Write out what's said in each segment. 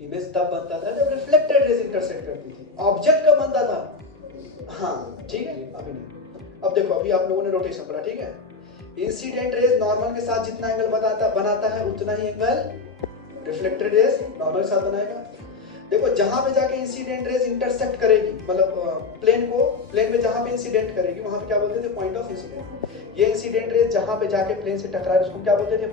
Image तब बनता था जब रिफ्लेक्टेड रेज इंटरसेक्ट करती थी, ऑब्जेक्ट कब बनता था? हाँ ठीक है, अभी नहीं। अब देखो, अभी आप लोगों ने रोटेशन पढ़ा, ठीक है। इंसिडेंट रेज नॉर्मल के साथ जितना एंगल बनाता है उतना ही एंगल रिफ्लेक्टेड रेज नॉर्मल के साथ बनाएगा। देखो जहां पे जाके इंसिडेंट रेज इंटरसेक्ट करेगी, मतलब प्लेन में जहां पे इंसिडेंट करेगी वहां पे क्या बोलते थे? Point of incident. ये इंसिडेंट रेज जहां पे जाके प्लेन से टकरा रही उसको क्या बोलते थे?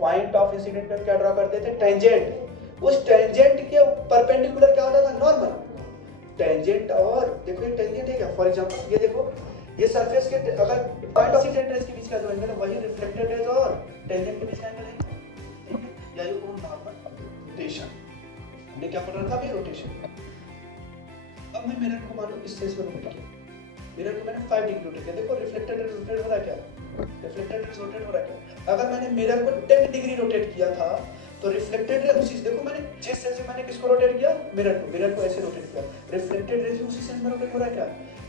पॉइंट ऑफ इंसिडेंट पे क्या ड्रॉ करते थे? टेंजेंट। उस टेंजेंट के परपेंडिकुलर क्या होता था? नॉर्मल। टेंजेंट और देखो ये टेंजेंट है क्या? फॉर एग्जांपल ये देखो, ये सरफेस के अगर पॉइंट ऑफ इंसिडेंट रेज के बीच का जो एंगल है वही रिफ्लेक्टेड रेज और टेंजेंट के बीच का एंगल है, ठीक है? या ये नॉर्मल रोटेशन, हमने क्या पढ़ा था अभी? रोटेशन। अब मैं मिरर को मानो इस सेंस में रोटेट किया, मिरर को मैंने 5 डिग्री रोटेट किया, देखो रिफ्लेक्टेड रेज रोटेट हो रहा है क्या? रिफ्लेक्टेड रेज रोटेट हो रहा है क्या? अगर मैंने मिरर को 10 डिग्री रोटेट किया था तो रिफ्लेक्टेड रेज उसी, देखो मैंने जिस सेंस में मैंने किसको रोटेट किया? मिरर को ऐसे रोटेट किया, रिफ्लेक्टेड रेज उसी सेंस में रोटेट हो रहा है क्या?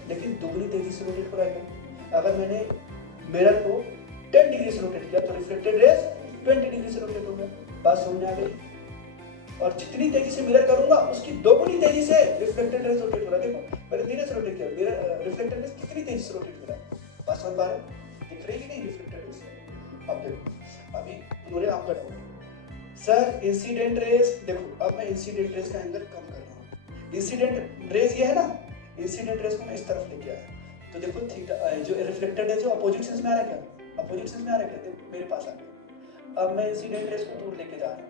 लेकिन दुगनी तेजी से रोटेट हो रहा है क्या? अगर मैंने मिरर को 10 डिग्री से रोटेट किया तो रिफ्लेक्टेड रेज 20 डिग्री से रोटेट हो गया। बात समझ में आ गई? और जितनी तेजी से मिरर करूंगा उसकी दोगुनी तेजी से रिफ्लेक्टेड रेज रोटेट हो रहा है। देखो मैंने धीरे से रोटेट किया, मिरर रिफ्लेक्टेड रेज कितनी तेजी से रोटेट हो रहा है? बात समझ पा रहे हो? दिख रही है कि नहीं रिफ्लेक्टेड रेज? अब देखो, अभी उन्होंने आपका डाउट सर इंसिडेंट रेज, देखो अब मैं इंसिडेंट रेज का एंगल कम कर रहा हूँ। इंसिडेंट रेज ये है ना, इंसिडेंट रेज को मैं इस तरफ लेके आया तो देखो थीटा जो रिफ्लेक्टेड है जो अपोजिट सेंस में आ रहा है क्या? अपोजिट सेंस में आ रहा है क्या? देखो मेरे पास आ गया। अब मैं इंसिडेंट रेज को दूर लेके जा रहा हूँ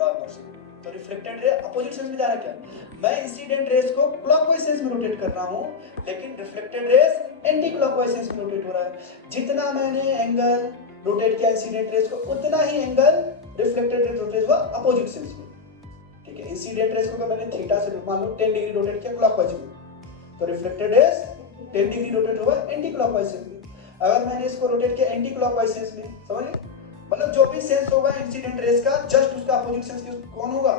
नॉर्मल से, तो रिफ्लेक्टेड रे अपोजिट सेंस में जा रहा है क्या? मैं इंसिडेंट रेज को क्लॉकवाइज सेंस में रोटेट कर रहा हूं लेकिन reflected raise anti clockwise sense में रोटेट हो रहा है। जितना मैंने एंगल रोटेट किया इंसिडेंट रेज को उतना ही एंगल रिफ्लेक्टेड रेज रोटेट हुआ अपोजिट सेंस में, ठीक है। इंसिडेंट रेज को मैंने थीटा से मान लो 10 डिग्री रोटेट किया क्लॉकवाइज में, तो रिफ्लेक्टेड रेज 10 डिग्री रोटेट हुआ एंटी क्लॉकवाइज सेंस में। अगर मैंने इसको रोटेट किया एंटी क्लॉकवाइज सेंस में, समझ गए? मतलब जो भी सेंस होगा इंसिडेंट रेज का जस्ट उसका अपोजिट सेंस कौन होगा?